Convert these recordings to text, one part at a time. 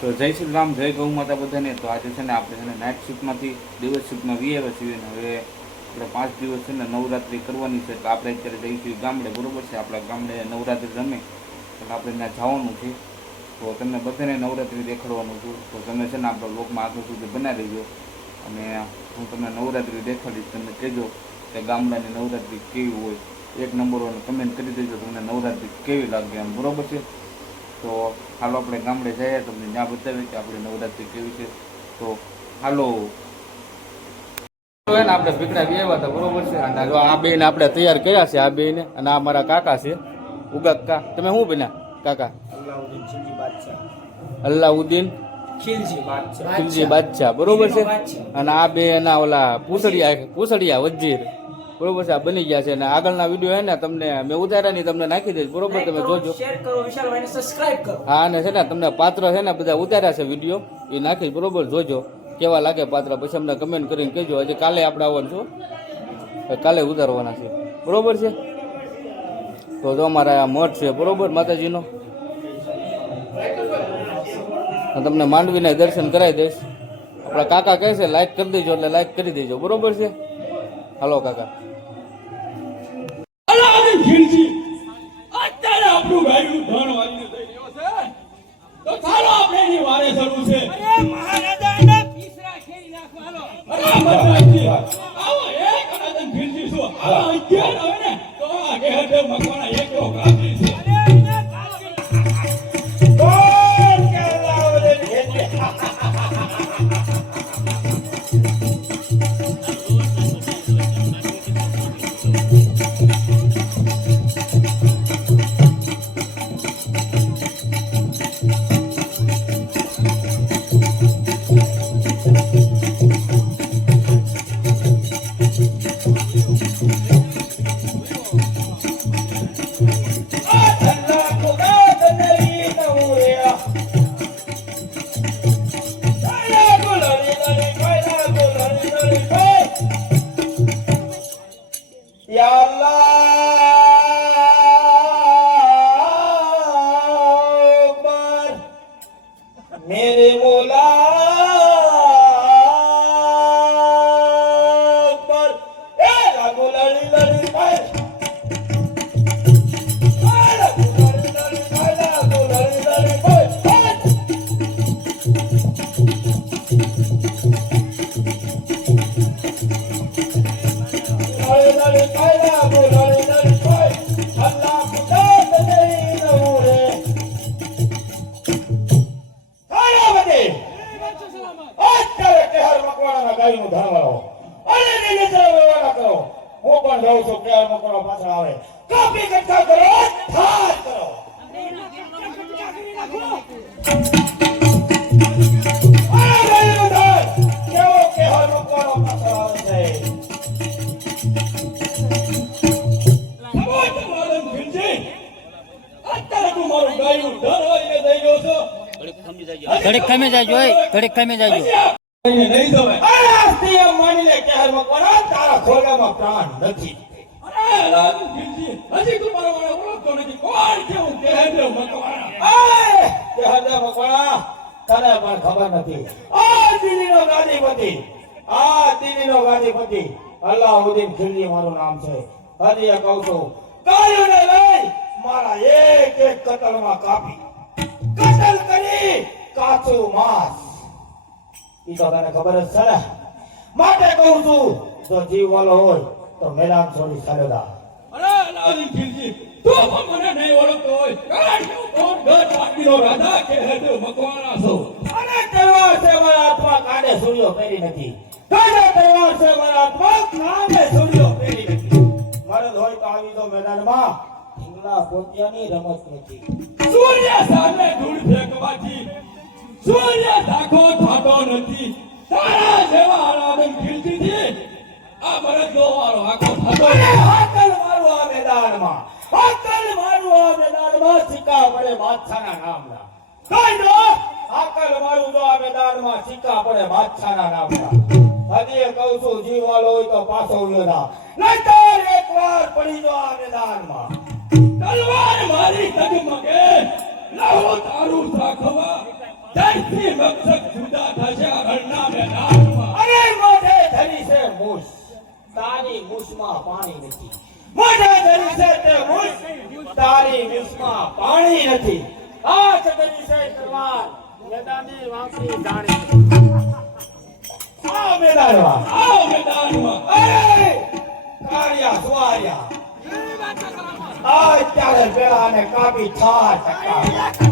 તો જય શ્રી રામ, જય ગૌ માતા બધાને. તો આજે છે ને આપણે છે ને નાઇટ શિફ્ટમાંથી દિવસ શિફ્ટમાં વીએ છીએ ને હવે આપણે 5 દિવસ છે ને નવરાત્રિ કરવાની છે. તો આપણે અત્યારે જઈશું ગામડે, બરોબર છે. આપણા ગામડે નવરાત્રિ રમે એટલે આપણે ત્યાં જવાનું છે. તો તમને બધાને નવરાત્રિ દેખાડવાનું છું. તો તમે છે ને આપણા બ્લોગમાં આગળ સુધી બનાવી દેજો અને હું તમને નવરાત્રિ દેખાડીશ. તમે કહેજો કે ગામડાની નવરાત્રિ કેવી હોય, 1 નંબરનો કમેન્ટ કરી દેજો તમને નવરાત્રિ કેવી લાગે એમ, બરોબર છે. તો હાલો આપણે ગામડે જઈએ, તમને ત્યાં બતાવીએ કે આપણે નવરાત્રિ કેવી છે. તો હાલો આપણે પીકડા બી આવ્યા હતા, બરોબર છે. અને આ બેને આપણે તૈયાર કર્યા છે, આ બેને. અને આ મારા કાકા છે, ઉગા. તમે શું બન્યા કાકા? અલ્લાઉદ્દીન ખિલજી બાદશાહ, બરોબર છે. અને આ બે એના ઓલા પૂસડિયા વજીર, બરોબર છે. આ બની ગયા છે. અને આગળના વિડીયો હે ને તમને મેં ઉતાર્યા તમને નાખી દઈશ, બરોબર. તમે જોજો, હા. અને છે ને તમને પાત્ર છે ને બધા ઉતાર્યા છે વિડીયો, એ નાખીશ, બરોબર. જોજો કેવા લાગે પાત્ર, પછી અમને કમેન્ટ કરીને કહેજો. હજી કાલે આપણે આવવાનું છું, કાલે ઉતારવાના છે, બરોબર છે. તો જો અમારા આ મઠ છે, બરોબર, માતાજીનો. તમને માંડવીના દર્શન કરાવી દઈશ. આપણા કાકા કહે છે લાઈક કરી દેજો, એટલે લાઈક કરી દેજો, બરોબર છે. હાલો કાકા. અત્યારે આપણું ગાયનું ધણ વાગીને થઈ ગયો છે, તો ચાલો આપણે એની વારે શરૂ છે. અરે મહારાજાના પીસરા ખેરી નાખો, હાલો. અરે મહારાજજી આવો એક અનાદન ખીલજી છો. આવો અત્યારે આવે ને તો આગે હટે મકવાના એકલો કાપી છે. કોણ કેલા ઓલે ખેલજી मेरे मोला पर ए लागो लड़ी लड़ी पर लागो लड़ी लड़ी पर लागो लड़ी लड़ी पर लड़ी लड़ी पर लागो लड़ी लड़ी पर अल्लाह खुदा नहीं नूरे ગાયનું ધણવાળો અને નીચે વ્યવહાર કરો. હું પણ જાઉં છું કે મકોડો પાછળ આવે. કાપી કટકા કરો, થાર કરો. અરે ગાયનું ધણ કેવો કે હર મકોડો પાછળ આવે છે. સમોય તમારું ખીલજી અત્યારે તું મારું ગાયનું ધણ વાળીને થઈ ગયો છો. ઘડીક ખમી જાજો, ઘડીક ખમી જાજો. નહીં દવે અરે આસ્તી માની લે કે હર મકોડા તારા ખોલામાં પ્રાણ નથી. અરે રાજુ ખીલજી હજી તું મારો વાળો ઓળખતો નથી. કોણ કેવું કે હે મકોડા? અરે કે હે મકોડા તને પણ ખબર નથી. આ દિલ્હીનો ગાદીપતિ અલ્લાઉદ્દીન ખિલજી મારું નામ છે. હજી એ કહું છું ગાયોને લઈ મારા એક એક કતલમાં કાપી કતલ કરી કાચું માંસ ઈ તો તને ખબર જ છે ને. માટે કહું છું જો જીવ વાલો હોય તો મેદાન છોડી ચાલ્યો જા. અરે અલાઉદ્દીન ખિલજી તું પણ મને નહીં ઓળખતો હોય. કારણ કે હું કોણ ઘર બાકીનો રાજા કે હે મકવાણા છું. અને તલવાર છે મારા હાથમાં, કાંડે સૂર્યો પહેરી નથી. તાજા તલવાર છે મારા હાથમાં, કાંડે સૂર્યો પહેરી નથી. મરદ હોય તો આવી તો મેદાનમાં ઢીંગલા પોતિયાની રમત નથી. સૂર્ય સામે ધૂળ ફેંકવાથી સૂર્ય દાખો થતો નથી. તારા જેવા અલાઉદ્દીન ખિલજીથી આ મરદનો વાળો આખો થતો નથી. હાકલ મારું આ મેદાનમાં, સિક્કા પડે બાદશાહના નામના. કાંડો હાકલ મારું તો આ મેદાનમાં, સિક્કા પડે બાદશાહના નામના. હજી કહું છું જીવ વાળો હોય તો પાછો ઉલ્યો નહીતર એકવાર પડી જો આ મેદાનમાં. તલવાર મારી તગમગે લહુ તારું રાખવા ધરતી મકસદ જુદા થશે અરણના મેદાનમાં. અરે મોઢે ધરી છે મૂસ, તારી મૂસમાં પાણી નથી. મોઢે ધરી છે તે મૂસ, તારી મૂસમાં પાણી નથી. હાથ ધરી છે તલવાર, મેદાની વાંકડી જાણી. આ મેદાનમાં, આ મેદાનમાં અરે કાળિયા સુવારિયા, અત્યારે પેલાને કાપી થાર ટકા.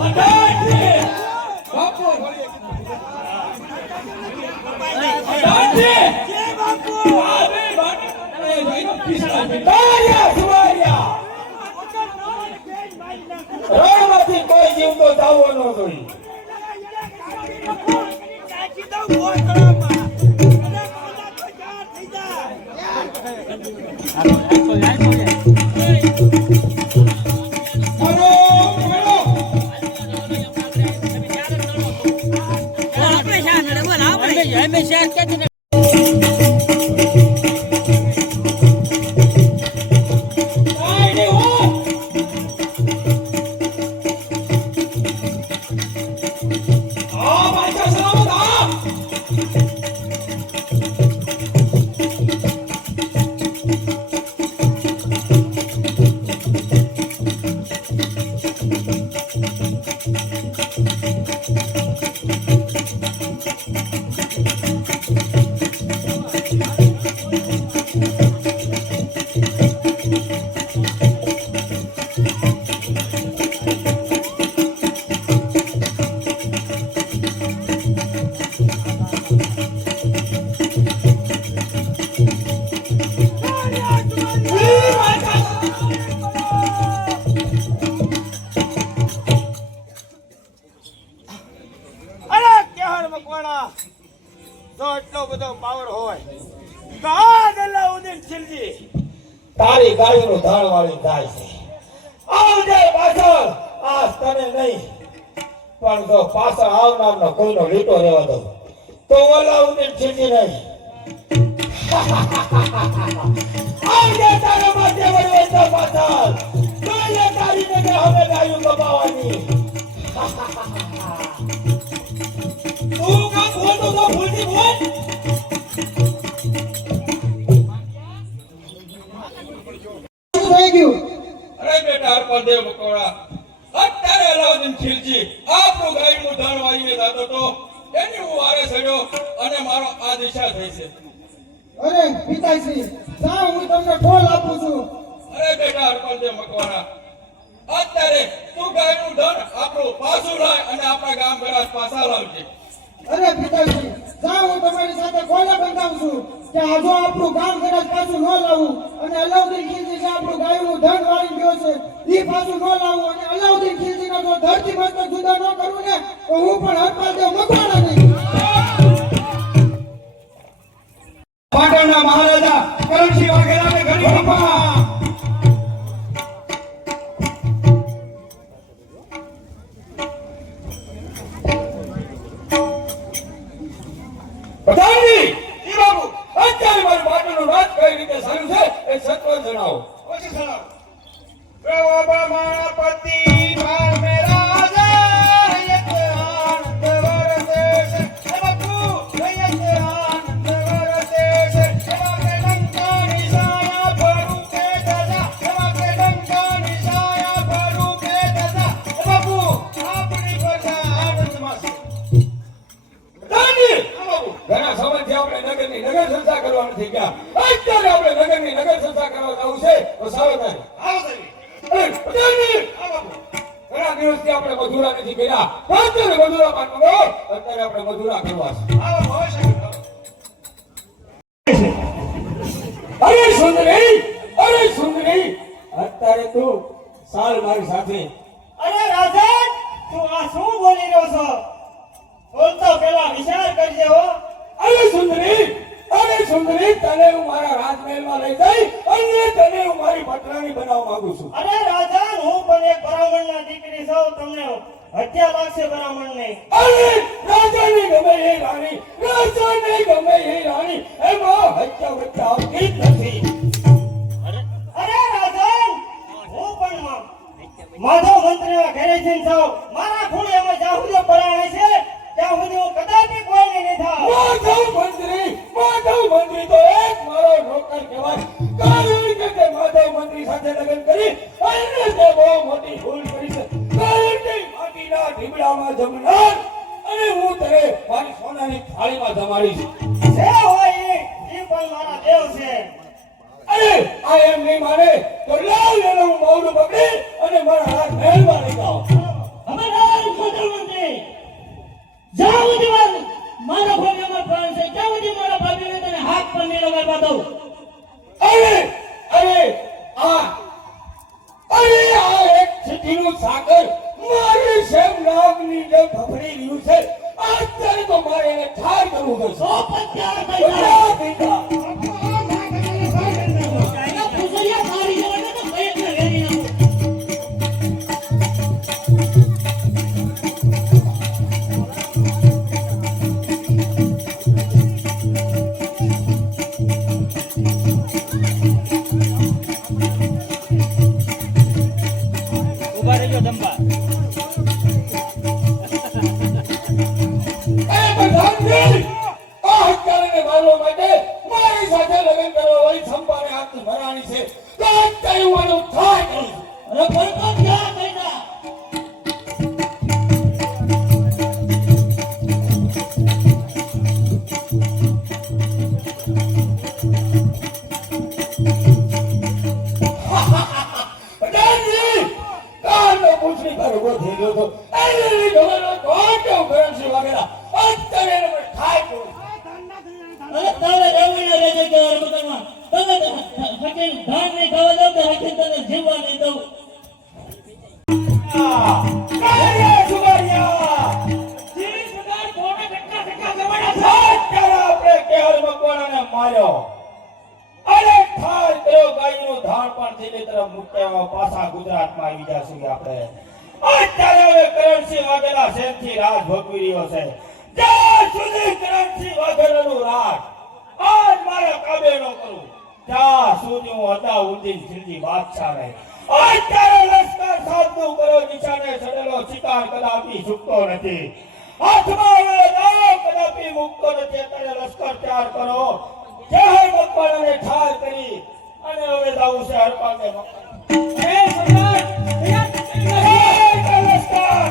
અડાડે. બાપુ અડાડે. આવે બાપ. એ જોઈનો પિસ્તા છે. કાળિયા સુવારિયા, રણમાંથી કોઈ જીવતો જાવો ન જોઈએ. હંમેશા ક્યાંથી કાંઈ નહીં હો. આ બાદશાહ સલામત આ. અરે કેહર મકવાણા, જો એટલો બધો પાવર હોય તો આ અલાઉદ્દીન ખિલજી તારી ગાડીનું ધાડ વાળી થાય છે. આવજે પાછળ, આ તને નહીં પણ જો પાછળ આવનારનો કોઈનો લીટો રહેવા દો તો અલાઉદ્દીન ખિલજી નહીં. આવજે તારા માટે વળવે તો પાછળ, જોઈએ તારી નજર હવે ગાયું કપાવાની. તું કાં બોલતો તો ભૂલથી બોલ. થઈ ગયું. અરે બેટા હરપદેવ મકવાણા, અત્યારે અલાઉદ્દીન ખિલજી આપણું ગાયનું ધન વાઈને જતો તો એની હું વારે ચડ્યો અને મારો આ દિશા થઈ છે. અરે પિતાશ્રી, જાઓ હું તમને ફોન આપું છું. અરે બેટા હરપદેવ મકવાણા, અત્યારે તું ગાયનું ધન આપણું પાછું લાય અને આપણા ગામ ગરાસ પાછા લાવજે. અરે પિતાશ્રી, જાઓ હું તમારી સાથે કોને બંધાવું છું કે આજો આપણું ગામ કદાચ પાછું ન લાવું અને અલાઉદ્દીન ખિલજી જે આપણું ગાયનું ધન વાળી ગયો છે એ પાછું ન લાવું અને અલાઉદ્દીન ખિલજીનો જો ધરતી મસ્તક જુદા ન કરું ને તો હું પણ હરપાલદેવ મકવાણા નહીં. પાટણના મહારાજા કરણસિંહ વાઘેલાને ઘણી વફા. પ્રધાનજી, ઈ બાબુ, અત્યારે મારું પાટણનું રાજ કઈ રીતે ચાલ્યું છે એ સત્વ જણાવો. ઓછી જણાવો. પ્રવબમાણપતિ ભાર મે રાજા યત આનંદ વરસે છે. એ બાપુ, યત આનંદ વરસે છે. એવા કે ડંકા નિશાયા ભરું કે દાદા, એવા કે ડંકા નિશાયા ભરું કે દાદા. એ બાપુ, આપણી પ્રજા આનંદમાં છે. પ્રધાનજી, ઘણા સમયથી આપણે નગરની નગર સંસ્થા કરવા નથી ગયા. અત્યારે આપણે નગરની નગર સંસ્થા કરવા જવું છે તો સાવધાની. અરે પ્રધાનજી, ઘણા દિવસથી આપણે મધુરા નથી કર્યા. અત્યારે મધુરા પાઠ મંગો. અત્યારે આપણે મધુરા કરવા છે. અરે સુંદરી, અરે સુંદરી, અત્યારે તું સાલ મારી સાથે. અરે રાજન, તું આ શું બોલી રહ્યો છો? બોલતો પેલા વિચાર કરજે હો. અરે સુંદરી, તને હું મારા રાજમહેલમાં લઈ જઈ અને તને હું મારી પટરાણી બનાવવા માંગુ છું. અરે રાજન, હું પણ એક બ્રાહ્મણના દીકરી છું. તમને હત્યા લાગશે બ્રાહ્મણને. અરે રાજાની ગમે એ રાણી, રાજાની ગમે એ રાણી, એમાં હત્યા વચ્ચા આવતી જ નથી. અરે રાજન, હું પણ માધવ મંત્રીના ઘરે જઈને જાઉં. મારા ખૂણેમાં જાહુજો પરાણે છે મનોહર, અને હું તને મારી સોનાની થાળીમાં જમાડીશ. જે હોય એ પણ મારા દેવ છે. અરે આ એમ નહીં માને તો લાવ એનો હું મોઢું પકડી અને મારા હાથ મહેલમાં લઈ જાઓ. ખબરદાર પ્રધાનમંત્રી, જ્યાં સુધી મારા ભાભીમાં પ્રાણ છે ત્યાં સુધી મારા ભાભીને તને હાથ પર નહીં લગાડવા દઉં. અરે અરે આ એક ચીઠીનું સાકર મારી શેમ નાગની જે ફફડી રહ્યું છે, અત્યારે તો મારે એને ઠાર કરવું પડશે. સો પત્યાર થઈ જાય. બધા ભેગા. એના પૂછડિયા મારી જવાને તો પ્રયત્ન કરી નાખો. ઉભા રહેજો જમવા. એ પ્રધાનજી, આ હત્યારાને મારવા માટે મારી સાથે લગ્ન કરવા વાળી સંપાને હાથની ભરાણી છે, તો અત્યારે હું એનો ઠાર કરું છું. અરે પણ તો ક્યાં કઈના? પ્રધાનજી, કાનનો પૂંછડી પર ઉભો થઈ ગયો હતો. એની ખબર કોણ કેવું કરન્સી વગેરે અત્યારે એને મને ઠાર કરું છું. અરે તારે રમીને રહેજે કે રમતમાં. તમે હકીમ ધાન નહીં ખાવા દઉં તો હકીમ તને જીવવા નહીં દઉં. કાળિયા સુવારિયા! જી સરદાર કોને ધક્કા ધક્કા જવાના છે? અત્યારે આપણે કેહર મકવાણાને માર્યો અને ઠાર કર્યો. ગાયનું ધાણ પણ દિલ્હી તરફ મૂક્યા પાછા ગુજરાતમાં આવી જશે આપણે. અત્યારે હવે કરણસિંહ વાઘેલા શેરથી રાજ ભોગવી રહ્યો છે. જ્યાં સુધી કરણસિંહ વાઘેલાનું રાજ આજ મારા કાબે ન કરું, ત્યાં સુધી હું અલાઉદ્દીન ખિલજી બાદશાહ રહે. અત્યારે લશ્કર સાધનું કરો, નિશાને ચડેલો શિકાર કદાપી છૂટતો નથી. હાથમાં હવે દાવ કદાપી મૂકતો નથી. અત્યારે લશ્કર તૈયાર કરો, જય મકવાણાને ઠાર કરી અને હવે જાવું છે હરપાને મકવાણા. એ સરદાર તૈયાર જય લશ્કર!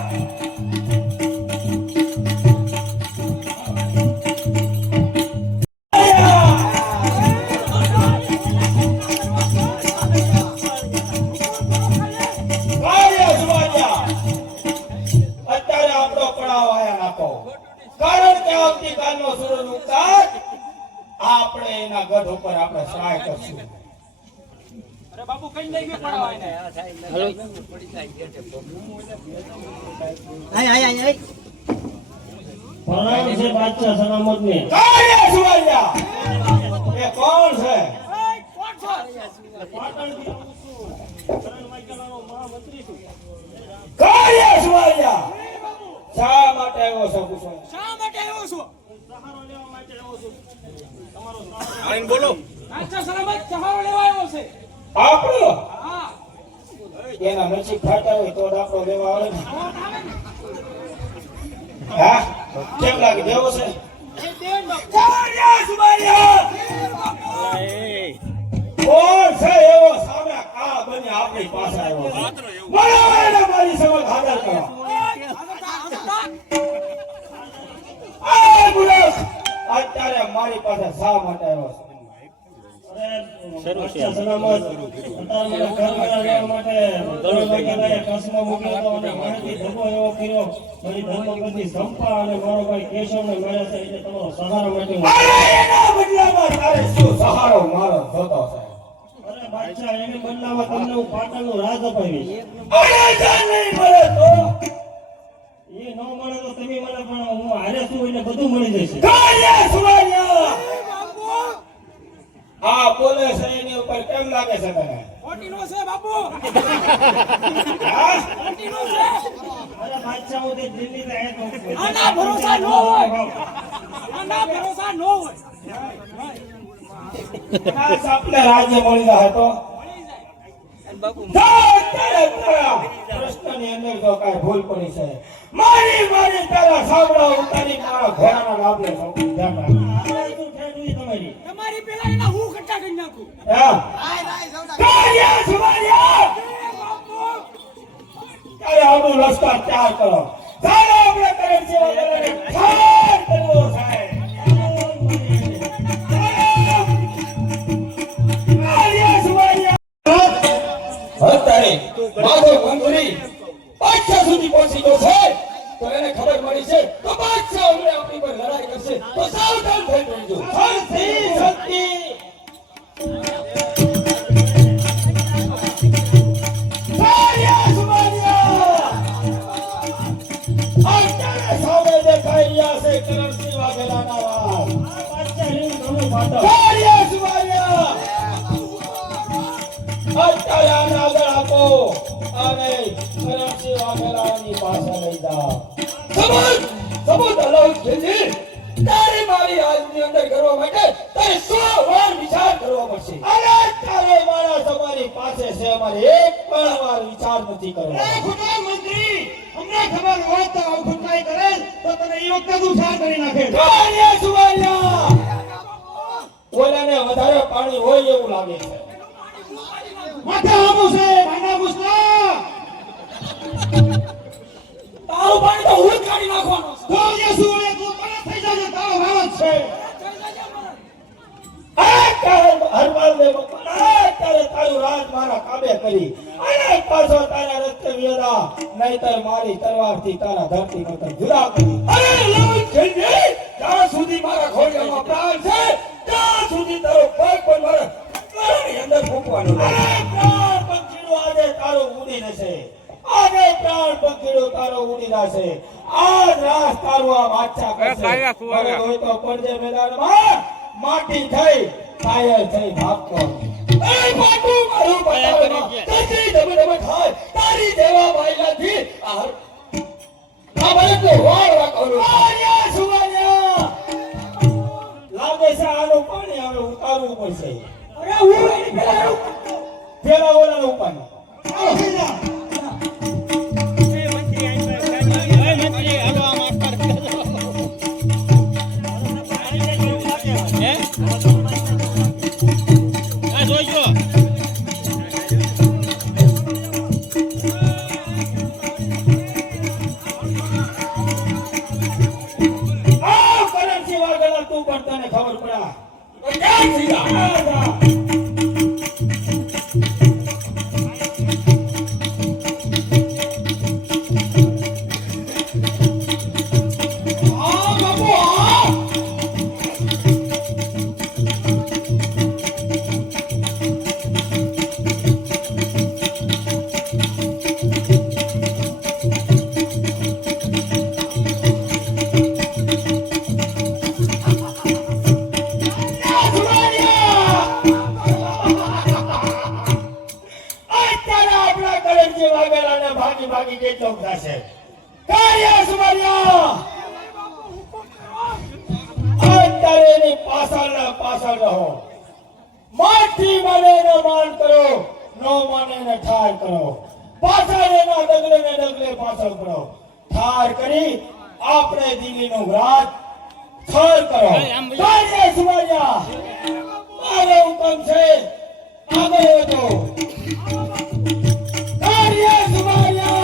કાળિયા સુવારિયા! અત્યારે આપણો પડાવ આયા નાખો, કારણ કે આવતીકાલનો સૂરજ ઉગતા જ આપણે એના ગઢ ઉપર આપણે સહાય કરશું. પ્રણામ છે બાદશાહ સલામતને. કાળિયા સુવારિયા! એ કોણ છે? કાળિયા સુવારિયા! શા માટે આવ્યો છો પૂછો? આપણો? એના નસીબ ફાટ્યા હોય તો જ આપણો લેવા આવે ને. હા, કેમ લાગે દેવો છે? કાળિયા સુવારિયા! કોણ છે એવો સામે કા બની આપણી પાસે આવ્યો છે? બોલાવો એને મારી સમક્ષ હાજર કરો. આ મૂર્ખ અત્યારે મારી પાસે શા માટે આવ્યો છે? બાદશાહ સલામત, અત્યારે મને ઘરવાળા લેવા માટે ઘણો વાગ્યાએ કસમો મૂક્યો હતો અને મારાથી ધર્મ એવો કર્યો. મારી ધર્મપત્ની સંપા અને મારો ભાઈ કેશવને માર્યા છે, એટલે તમારો સહારો માટે હું. અરે એના બદલામાં તારે શું સહારો મારો જોતો છે? અરે બાદશાહ, એને બદલામાં તમને હું પાટણનું રાજ અપાવીશ. અરે જાન નહીં મળે તો એ ન મળે તો તમે મને, પણ હું હારે છું એટલે બધું મળી જશે. કાળિયા સુવારિયા! આ બોલે છે એની ઉપર કેમ લાગે છે તને? હા? અરે બાદશાહ, હું તે દિલ્હી રહે તો આના ભરોસા ન હોય. આના ભરોસા ન હોય. આ સાપને રાજ્ય મળી જાય તો પ્રશ્નની અંદર જો કાંઈ ભૂલ પડી છે, મારી તારા સાંભળા ઉતારી મારા ઘોડાના લાભને સૌથી ધ્યાન રાખજો. તમારી પેલા એના હું કટ્ટા કરી નાખું. હા? કાળિયા સુવારિયા! તારે આવડું લશ્કર તૈયાર કરો. ચાલો આપણે કરણસિંહ વાઘેલાને ઠાર કરવો સાહેબ. અત્યારે માધવ મંજૂરી બાદશાહ સુધી પહોંચી ગયો છે તો એને ખબર પડી છે તો બાદશાહ હવે આપણી પર લડાઈ કરશે તો સાવધાન થઈ રહેજો. શાંતિ શાંતિ. સારિયા સુમારિયા અત્યારે સામે દેખાઈ રહ્યા છે કરણસિંહ વાઘેલાના વાળ. સારિયા સુમારિયા અત્યારે આને આગળ આપો અને કરણસિંહ વાઘેલાની પાસે લઈ જાઓ. સબૂત અલાઉદ ખીલજી, તારી મારી રાજની અંદર કરવા માટે તારે 100 વાર વિચાર કરવો પડશે. અરે તારે મારા તમારી પાસે છે, અમારે એક પણ વાર વિચાર નથી કરવો. ખુદા મંત્રી અમને ખબર હોત તો ખુદનાઈ કરે તો તને એ વખતે જ ઉછાળ કરી નાખે. સારિયા સુમારિયા ઓલાને વધારે પાણી હોય એવું લાગે છે. માથે આવું છે ભાના મુસલા તારું પાણી તો હું જ કાઢી નાખવાનો છું. તો જે સુએ તું પણ થઈ જજે તારો ભાવ જ છે. હરપાલને તારે તારું રાજ મારા કાબે કરી અને પાછો તારા રસ્તે વેરા નહીતર મારી તલવારથી તારા ધરતી નહીતર જુદા કરી. અરે લવણ ખીલજી, જ્યાં સુધી મારા ખોડિયામાં પ્રાણ છે ત્યાં સુધી તારો પગ પણ મારા ગળાની અંદર ફૂંકવાનો. અરે પ્રાણ પંખીડો આજે તારો ઉડી જશે. આજે પ્રાણ પંખીડો તારો ઉડી જશે. આજ રાસ તારું આ બાદશાહ કરશે. હવે હોય તો પડજે મેદાનમાં માટી થઈ કાયર થઈ ભાગતો. એ પાટું મારું પતાવમાં કચરી ધબ ધબ ખાય તારી જેવા ભાઈલાથી આ ભલે વાળ રાખવાનું. આયા સુવાયા લાગે છે આનું પાણી હવે ઉતારવું પડશે. અરે હું એની પેલા ઓલાને ઉપાડો. આવો સીધા. કરણસિંહ વાઘેલા તું પણ તને ખબર પડા. ભાગી ભાગી કેટલો થશે. કાર્ય સુમારિયા અત્યારે એની પાછળ રહો. માથી મને ને માન કરો, નો મને ને ઠાર કરો. પાછળ એના ડગલે પાછળ કરો. ઠાર કરી આપણે દિલ્હીનું રાજ થર કરો. કાર્ય સુમારિયા મારો હુકમ છે, આગળ વધો. કાર્ય સુમારિયા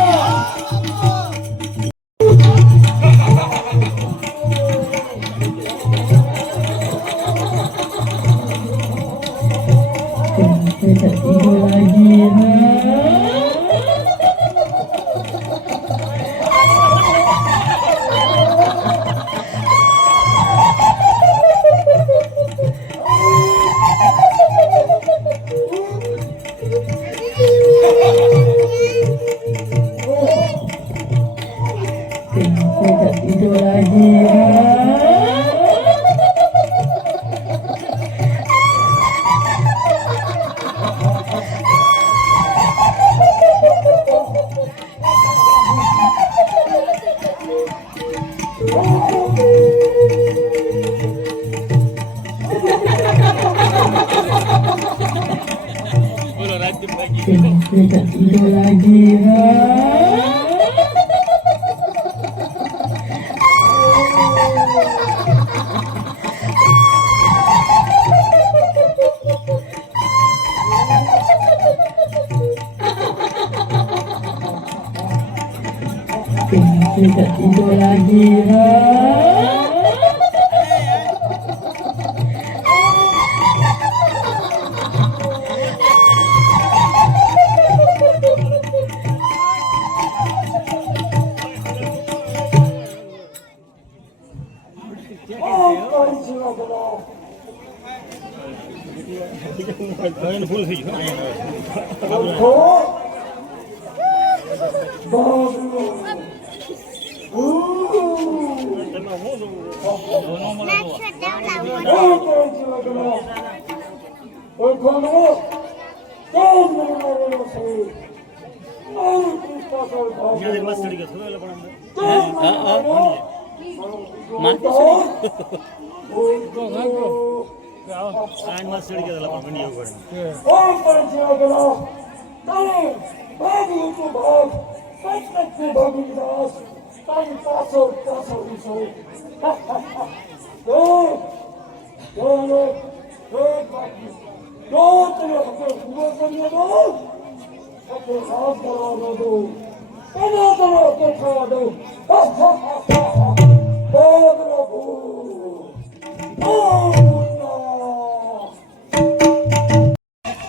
Kita સતી તો લાગી હા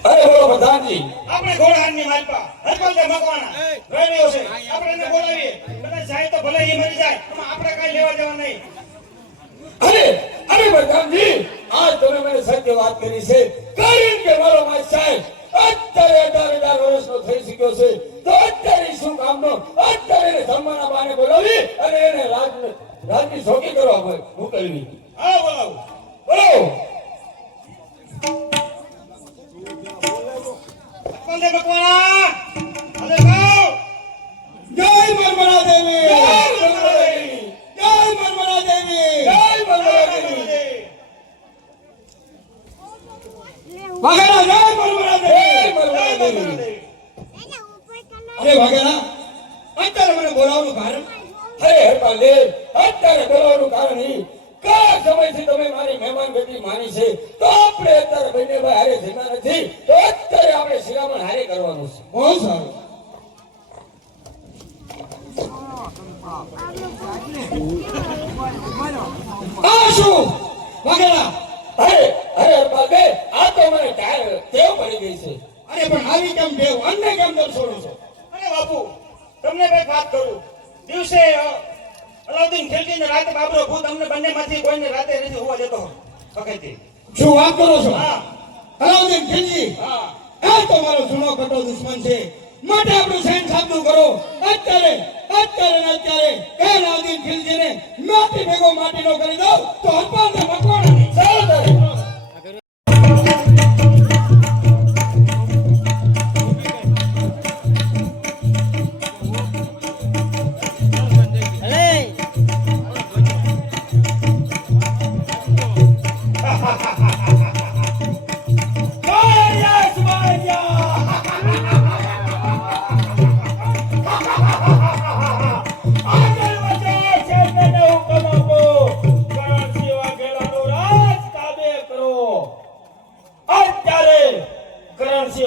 અરે બોલો પ્રધાનજી, આપણે ઘોડાની માલપા હરકલદે મકવાણા રહી રહ્યો છે. આપણે એને બોલાવીએ. બધા જાય તો ભલે એ મરી જાય, પણ આપણે કાંઈ લેવા દેવા નહીં. અરે અરે પ્રધાનજી, આજ તમે મને સત્ય વાત કરી છે. કારણ કે મારો માસ સાહેબ અત્યારે 18 વર્ષનો થઈ શક્યો છે, તો અત્યારે શું કામનો? અત્યારે એને જમવાના બહાને બોલાવી અને એને રાજની ચોકી કરવા મોકલવી. હા બોલાવો. બોલો. હરકલદે મકવાણા અરે ગાઓ જય મરમરા દેવી, જય મરમરા દેવી, જય મરમરા દેવી, જય મરમરા દેવી. વાઘેલા જય મરમરા દેવી, જય મરમરા દેવી. અરે વાઘેલા, અત્યારે મને બોલાવવાનું કારણ? અરે હરપાલદેવ, અત્યારે બોલાવવાનું કારણ ઈ કયા સમયથી તમે મારી મહેમાન ગતિ માની છે, તો આપણે અત્યારે બંને ભાઈ હારે જમ્યા નથી, તો અત્યારે આપણે શિરામણ હારે કરવાનું છે. બહુ સારું. આ શું વાઘેલા? અરે અરે હરપાલદેવ, આ તો મને ટેવ પડી ગઈ છે. અરે પણ આવી કેમ ટેવ? અમને કેમ દર્શોડો છો? અરે બાપુ, તમને એક વાત કરું. દિવસે અલાઉદ્દીન ખિલજીને રાતે બાબરો ભૂત અમને બંનેમાંથી કોઈને રાતે નથી હોવા દેતો વખતે. શું વાત કરો છો? હા અલાઉદ્દીન ખિલજી, હા આ તો મારો જૂનો કટો દુશ્મન છે. માટે આપણું સૈન સાબદું કરો. અત્યારે એ અલાઉદ્દીન ખિલજીને માટી ભેગો માટીનો કરી દો, તો હરપાલને મકવાણા નહીં. ચાલો તારે.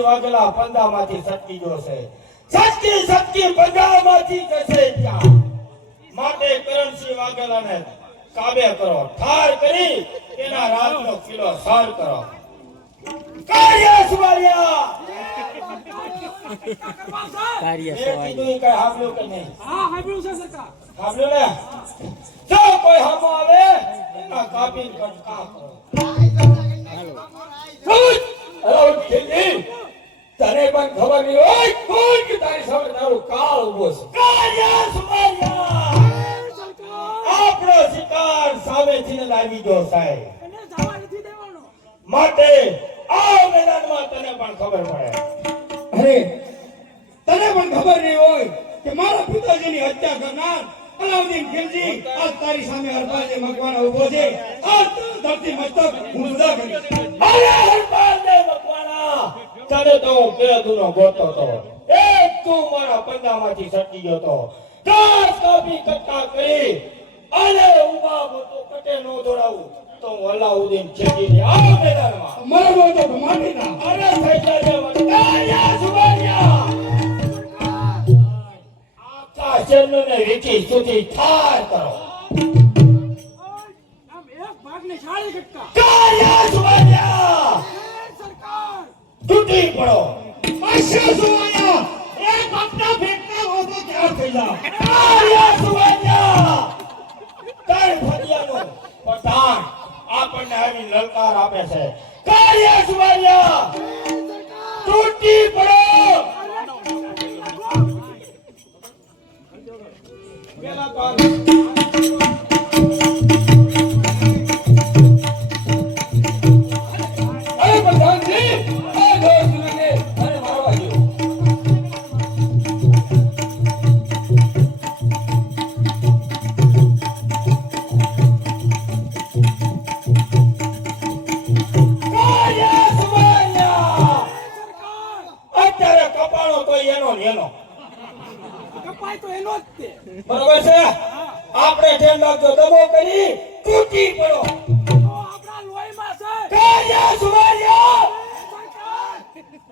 વાગેલા પંદામાંથી સટકી જશે. સટકી પંદામાંથી જશે ત્યાં. માટે કરણસિંહ વાઘેલાને કાબે કરો, ઠાર કરી તેના રાજનો કિલ્લો સર કરો. કાર્ય સુવારિયા કાર્ય એ સવાઈ કીધું ઈ કાંઈ સાંભળ્યું કે નહીં? હા સાંભળ્યું છે સરકાર. સાંભળ્યું ને? જો કોઈ સામો આવે એના કાપીને કટકા કરો. ખિલજી, તને પણ ખબર નહીં હોય કોણ કે તારી સામે તારું કાળ ઉભો છે. કાર્ય સુવારિયા, આપણો શિકાર સામેથી જ આવી ગયો સાહેબ. એને જવા નથી દેવાનો. માટે આ મેદાનમાં તને પણ ખબર પડે. અરે તને પણ ખબર નહીં હોય કે મારા પિતાજીની હત્યા કરનાર અલાઉદ્દીન ખિલજી આજ તારી સામે હરપાલને મકવાણા ઉભો છે. આ ધરતી મસ્તક હું જુદા કરી. અરે હરપાલને મકવાણા, તને તો હું કેદુનો ગોતો તો. એક તું મારા પંજામાંથી સટકી ગયો તો. 10 કાપી કટકા કરી અને ઉભા બોતો કટે નો દોડાવું તો હું અલાઉદ્દીન ખિલજીની આ મેદાનમાં મરવો તો માની ના. અરે થઈ જાય મને કાર્ય સુવારિયા. આકાશ ચેરમેનને વેચી સુધી ઠાર કરો. કાર્ય સુવાળિયા તૂટી પડો. એક હપ્તા ભેટના હો તો તૈયાર થઈ જાઓ. કાર્ય સુવાળિયા તારે ફરિયાનો પઠાણ આપણને આવી લલકાર આપે છે. કાર્ય સુવાળિયા તૂટી પડો. પેલા પાર અરે પ્રધાનજી, આ દોસ્તને અરે મારવા દો. કાર્ય સુવાળિયા અત્યારે કપાળો તો એનો ને એનો બરોબર છે. આપણે ધ્યાન રાખજો. દબો કરી તૂટી પડો. કાર્ય સુવાળિયા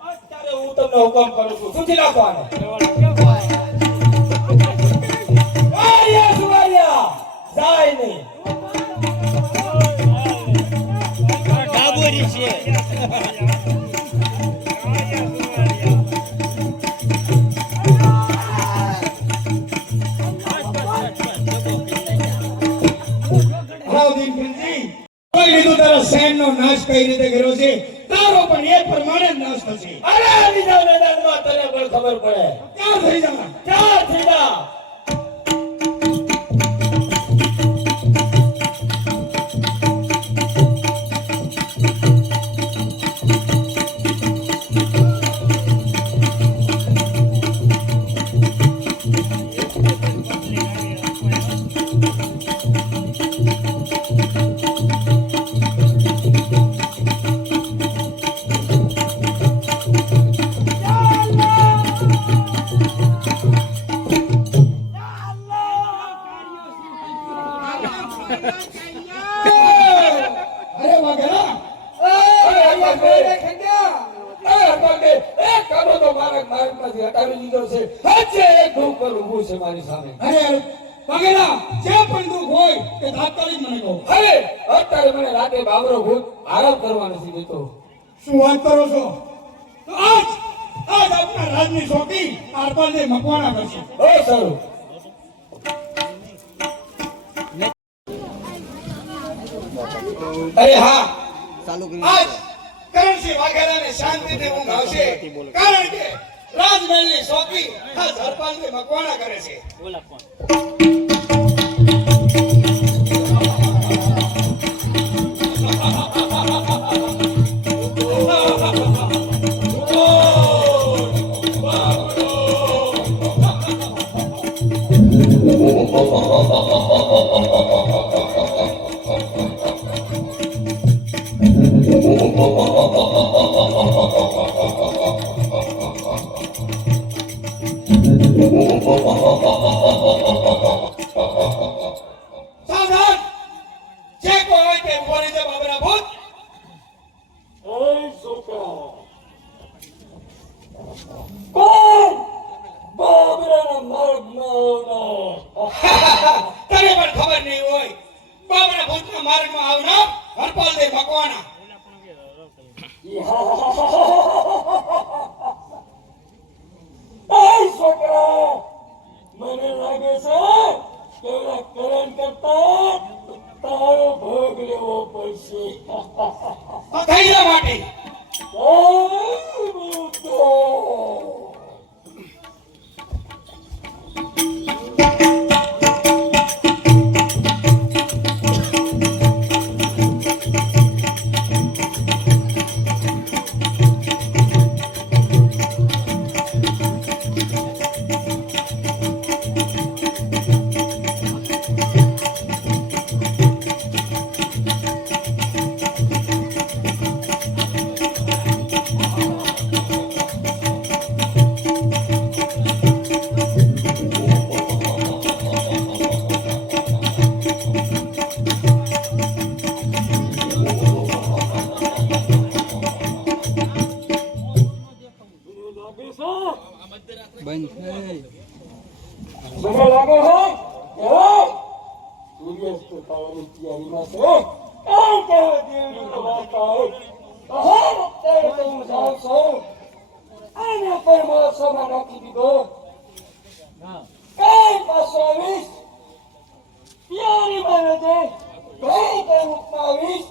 અત્યારે હું તમને હુકમ કરું છું. સુધી નાખો આને. કાર્ય સુવાળિયા જાય નહીં. ડાબોરી છે. અલાઉદ્દીન ખિલજી, કોઈ લીધું તારા સૈન્યનો નાશ કઈ રીતે કર્યો છે, તારો પણ એ પ્રમાણે જ નાશ થશે. અરે આવી જાવ મેદાનમાં, તને પણ ખબર પડે. ક્યાં થઈ જા? ચાર થઈ જા. અરે વાઘેલા, અરે વાઘેલા, જે પણ દુઃખ હોય તે તાત્કાલિક મને કહો. અત્યારે મને રાતે બાબરો ભૂત આરામ કરવા નથી દેતો. શું વાત કરો છો? તો આજ આપણા રાજની ચોકી આરપાલને મકવાણા કરશે. બહુ સારું. અરે હા, આજ કરણસિંહ વાઘેલાને શાંતિથી ઊંઘ આવશે, કારણ કે રાજમહેલની ચોકી આ હરપાલને મકવાણા કરે છે. સાવધાન! જે કોઈ હોય તે ઉભો રહેજો. બાબરા ભૂત, તને પણ ખબર નહીં હોય. બાબરા ભૂતના માર્ગમાં આવનાર હરપાલને મકવાણા. મને લાગે છે કે કરણ કરતા તારો ભોગ લેવો પડશે. થઈ જા માટે. બંધ થઈ. મને લાગે છે કે સૂર્યાસ્ત થવાની તૈયારીમાં છે. આમ કહેવાય દેવની વાર્તા હોય. અત્યારે તો હું જાઉં છું. આને પર મોસમમાં નાખી દીધો. કઈ પાછો આવીશ પિયારી બને છે. કઈ રૂપમાં આવીશ.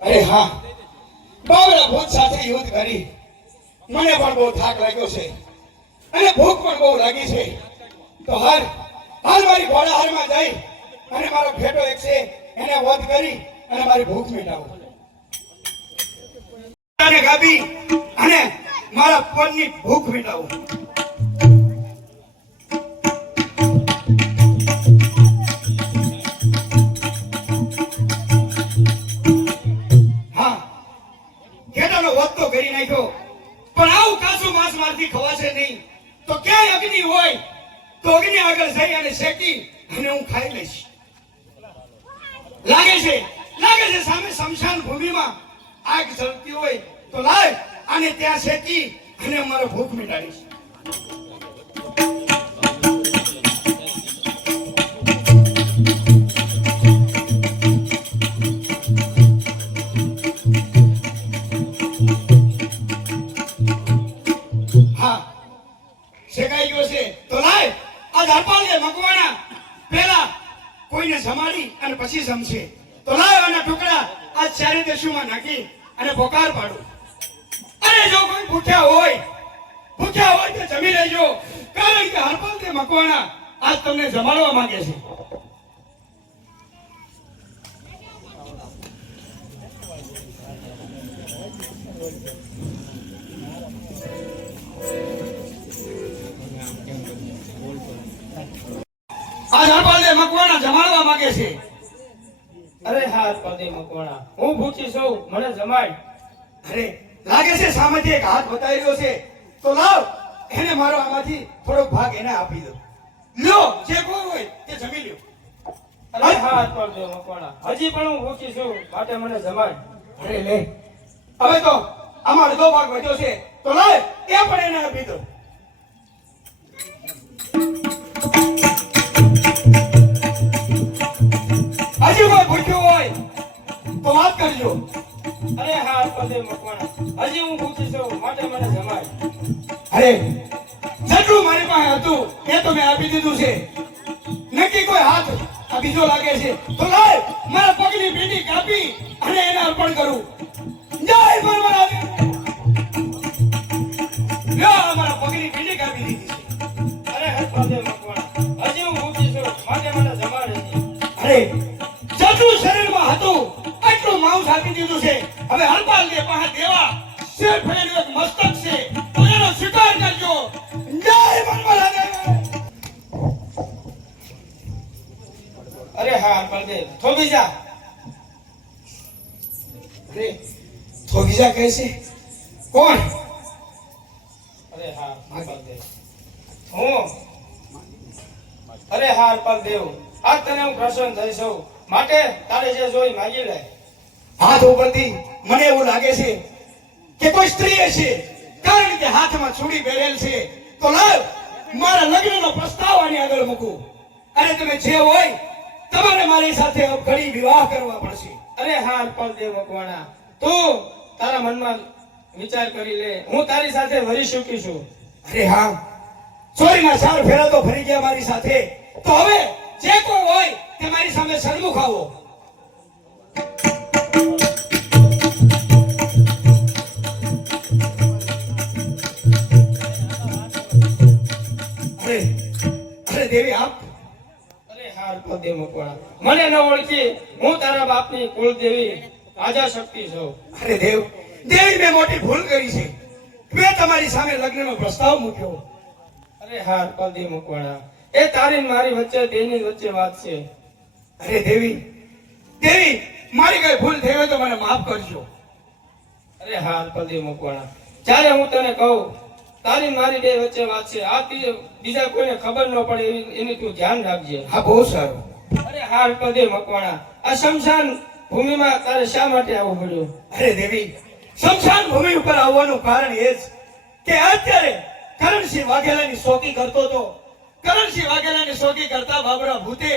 અરે હા, બાવળા ભૂત સાથે યુદ્ધ કરી મને પણ બહુ થાક લાગ્યો છે અને ભૂખ પણ બહુ લાગી છે. તો હાલ મારી ઘોડા હારમાં જઈ અને મારો ભેટો એક છે એને વધ કરી અને મારી ભૂખ મિટાવો અને ગાબી અને મારા પનની ભૂખ મિટાવો. હા, ઘેટાનો વધ તો કરી નાખ્યો, પણ આવું કાચું માંસ મારથી ખવાશે નહીં. તો ક્યાંય અગ્નિ હોય તો અગ્નિ આગળ જઈ અને શેકી અને હું ખાઈ લઈશ. લાગે છે સામે શમશાન ભૂમિમાં આગ જલતી હોય તો લાય અને ત્યાં શેકી અને મારો ભૂખ મિટાડીશ. હા, શેકાઈ ગયો છે તો લાય આ ધાપાલે મકવાણા પહેલા કોઈને જમાડી અને પછી જમશે. તો લાય આના ટુકડા આ ચારે દેશોમાં નાખી અને પોકાર પાડું. અને જો કોઈ ભૂખ્યા હોય તો જમી લેજો, કારણ કે હરપાલ તે મકવાણા આજ તમને જમાડવા માંગે છે. આજ હરપાલ તે મકવાણા જમાડવા માંગે છે. અરે હા પદે મકવાણા, હું ભૂખી છું, મને જમાડ. અરે લાગે છે સામેથી એક હાથ બતાવી રહ્યો છે, તો લાવ એને મારો આમાંથી થોડોક ભાગ એને આપી દો. લ્યો, જે કોઈ હોય તે જમી લ્યો. અરે હા પદે મકવાણા, હજી પણ હું ભૂખી છું, માટે મને જમાડ. અરે લે, હવે તો આમાં અડધો ભાગ વધ્યો છે, તો લાવ એ પણ એને આપી દો. હજી કોઈ ભૂખ્યું હોય તો વાત કરજો. અરે હા પદે મકવાણા, હજી હું ભૂખી છું, માટે મને જમાડ. અરે જેટલું મારી પાસે હતું એ તો મેં આપી દીધું છે. નક્કી કોઈ હાથ આ બીજો લાગે છે તો લાવ મારા પગની પીંડી કાપી અને એને અર્પણ કરું. જય મહારાજ. લ્યો, મારા પગની પીંડી કાપી દીધી છે. અરે હા પદે મકવાણા, હજી હું ભૂખી છું, માટે મને જમાડ. અરે જેટલું શરીરમાં હતું એટલું માંસ આપી દીધું છે. હવે હરપાલને પાસે દેવા શેર ફળેલું એક મસ્તક છે, તો એનો સ્વીકાર કરજો. જય મહારાજ. અરે હા પદે થોભી જા. અરે થોગીજા કહે છે? કોણ? અરે હા પદે હું. અરે હા પદે, આજ તને હું પ્રસન્ન થઈશું, માટે તારે જે જોઈ માંગી લે. હાથ ઉપરથી મને એવું લાગે છે કે કોઈ સ્ત્રી છે, કારણ કે હાથમાં ચૂડી પહેરેલ છે. તો લાવ મારા લગ્નનો પ્રસ્તાવ આની આગળ મૂકું અને તમે જે હોય તમારે મારી સાથે ઘડી વિવાહ કરવા પડશે. અરે હા પદે મકવાણા, તું તારા મનમાં વિચાર કરી લે, હું તારી સાથે વરી ચૂકી છું. અરે હા, ચોરીના 4 ફેરા તો ફરી ગયા મારી સાથે. તો હવે જે કોઈ હોય તે મારી સામે સન્મુખ આવો. અરે દેવી આપ. અરે હા પદે મકવાણા, મને ન ઓળખી, હું તારા બાપની કુળદેવી આજા શક્તિ છું. અરે દેવી મેં મોટી ભૂલ કરી છે. મેં તમારી સામે લગ્નનો પ્રસ્તાવ મૂક્યો. અરે હા પદે મકવાણા, એ તારી ને મારી વચ્ચે બેની વચ્ચે વાત છે. અરે દેવી મારી કઈ ભૂલ થઈ હોય તો મને માફ કરજો. અરે હા પદે મકવાણા, જ્યારે હું તને કહું તારી મારી બે વચ્ચે વાત છે, આ બીજા કોઈને ખબર ન પડે એની તું ધ્યાન રાખજે. હા, બહુ સારું. અરે હા પદે મકવાણા, આ શમશાન ભૂમિમાં તારે શા માટે આવવું પડ્યું? અરે દેવી, શમશાન ભૂમિ ઉપર આવવાનું કારણ એ જ કે અત્યારે કરણસિંહ વાઘેલાની શોકી કરતો હતો. કરણસિંહ વાઘેલાની શોકી કરતા બાબરા ભૂતે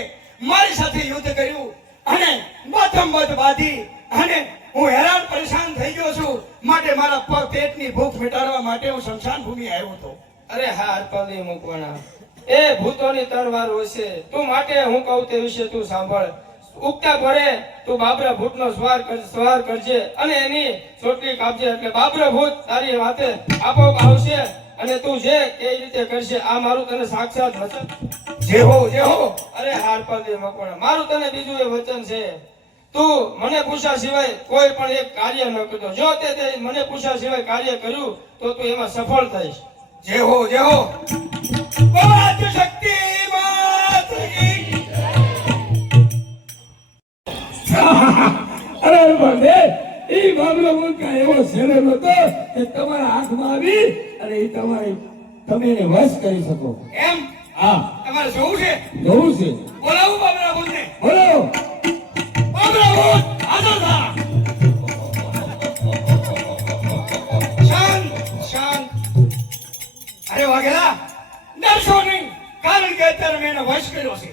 મારી સાથે યુદ્ધ કર્યું અને માથમ બધ બાંધી અને હું હેરાન પરેશાન થઈ ગયો છું. માટે મારા પેટની ભૂખ મિટાડવા માટે હું શમશાન ભૂમિ આવ્યો હતો. અરે હા હરપાલજી મકવાણા, એ ભૂતોની તરવાર હોય છે. તું માટે હું કહું તે વિશે તું સાંભળ. ઉગતા પડે તું બાબરા ભૂતનો સવાર કરજે અને એની ચોટલી કાપજે, એટલે બાબરા ભૂત તારી વાતે આપોઆપ આવશે અને તું જે એ રીતે કરશે. આ મારું તને સાક્ષાત વચન. જે હો અરે હારપાલજી મકવાણા, મારું તને બીજું એ વચન છે, તું મને પૂછ્યા સિવાય કોઈ પણ એક કાર્ય ન કરતો. જો તે મને પૂછ્યા સિવાય કાર્ય કર્યું તો તું એમાં સફળ થઈશ. જે હો બોલ શક્તિ માતની. અરે બંને ઈ બાબલો મુલકા એવો શેરન હતો કે તમારા હાથમાં આવી અને ઈ તમે એને વશ કરી શકો. એમ હા, તમારે જોવું છે? જોવું છે. બોલાવું બાબરા ભૂતને. બોલો. બાબરા ભૂત હાજર થા. શાંત. અરે વાઘેલા, ડરશો નહીં, કારણ કે અત્યારે મેં એને વશ કર્યો છે.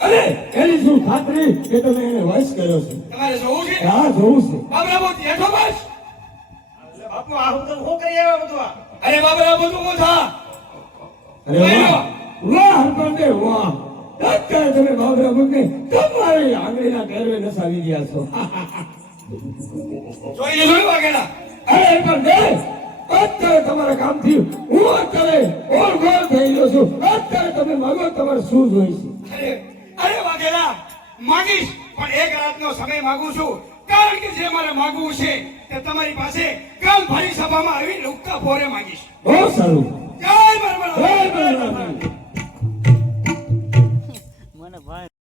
અરે એની શું ખાતરી કે તમે એને વશ કર્યો છે? તમારે જોવું છે? હા, જોવું છે. બાબરા ભૂત હેઠો બસ. બાપુ આ હું કરી આવ્યા બધું આ? અરે બાબરા ભૂત ઊભો થા. અરે વાહ વાહ હરપાલજી વાહ, અત્યારે તમે બાબરા મુલને તમારી આંગળીના ટેરવે નસાવી ગયા છો. જોઈ લીધું ને વાઘેલા? અરે હરપાલજી, અત્યારે તમારા કામથી હું અત્યારે ઓળઘોળ થઈ ગયો છું. અત્યારે તમે માગો તમારે શું જોઈશે? અરે વાઘેલા, માંગીશ પણ એક રાતનો સમય માંગુ છું, કારણ કે જે મારે માંગવું છે તે તમારી પાસે કાલ ભારી સભામાં આવી લુક્કા ફોરે માંગીશ. બહુ સારું. જય બરબરા.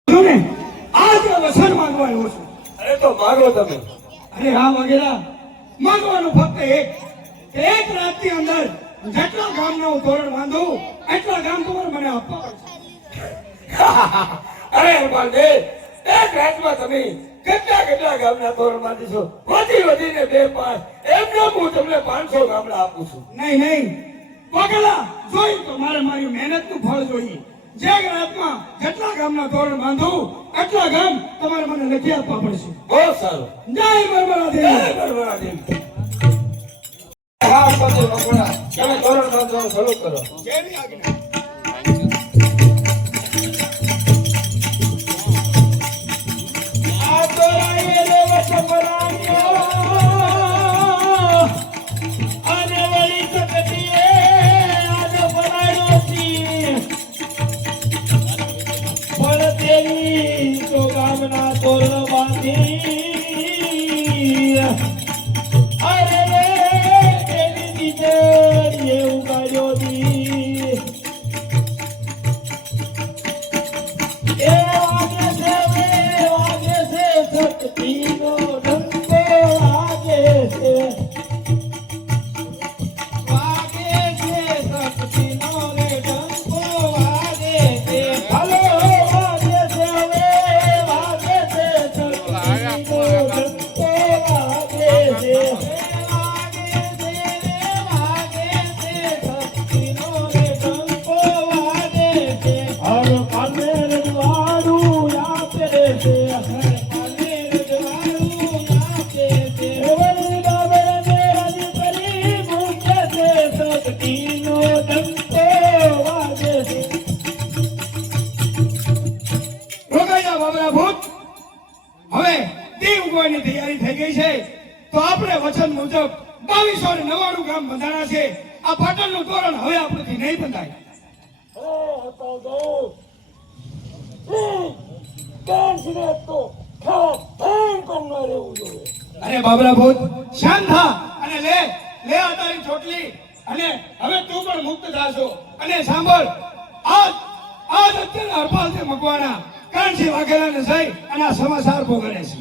તમે આજે વસન માંગવા આવ્યો છું. અરે તો માગો તમે. અરે હા વાઘેલા, માંગવાનું ફક્ત એક રાતની અંદર જેટલા ગામનો હું તોરણ બાંધું એટલા ગામ તમારે મને આપવા પડશે. અરે હરપાલજી, એક રાતમાં તમે કેટલા ગામના તોરણ બાંધીશો? વધીને 2-5, એમને હું તમને 500 ગામડા આપું છું. નહીં વાઘેલા, જોઈ તો મારે મારી મહેનતનું ફળ જોઈએ. જે રાતમાં જેટલા ગામના તોરણ બાંધું એટલા ગામ તમારે મને લખી આપવા પડશે. બહુ સારું. જય બરબરા જય દેવી. બરબરા દેવી. હા હરપાલજી મકવાણા, તમે તોરણ બાંધવાનું શરૂ કરો. જેવી આજ્ઞા. આ તોરાએ રે વચપરાણ્યો અને વળી શકતીએ આજ બનાવ્યો છી. પણ તેની તો ગામના તોરણ બાંધી અરે રે તેની દીકરીએ ઉગાડ્યો દી. એ વાગે છે શક્તિનો ડંકો વાગે છે. વાગે છે શક્તિનો રે ડંકો વાગે છે. હલો વાગે છે, હવે વાગે છે શક્તિનો ડંકો વાગે છે. વાગે છે રે વાગે છે શક્તિનો રે ડંકો વાગે છે. હર કાને રજવાડું આપે છે. હર કાને રજવાડું આપે છે. વળી બાબરાને હરી કરી મૂકે છે. શક્તિનો ડંકો વાગે છે. રોકાયા બાબરા ભૂત. હવે દી ઉગવાની તૈયારી થઈ ગઈ છે, તો આપણે વચન મુજબ 2299 ગામ બંધાણા છે. આ પાટણનું તોરણ હવે આપણેથી નહીં બંધાય. અરે બાબરા ભૂત, શાંત થા અને લે આ તારી ચોટલી અને હવે તું પણ મુક્ત થાશો. અને સાંભળ, આજ અત્યારે હરપાલજી મકવાણા કરણસિંહ વાઘેલાને જઈ અને આ સમાચાર ભોગવે છે.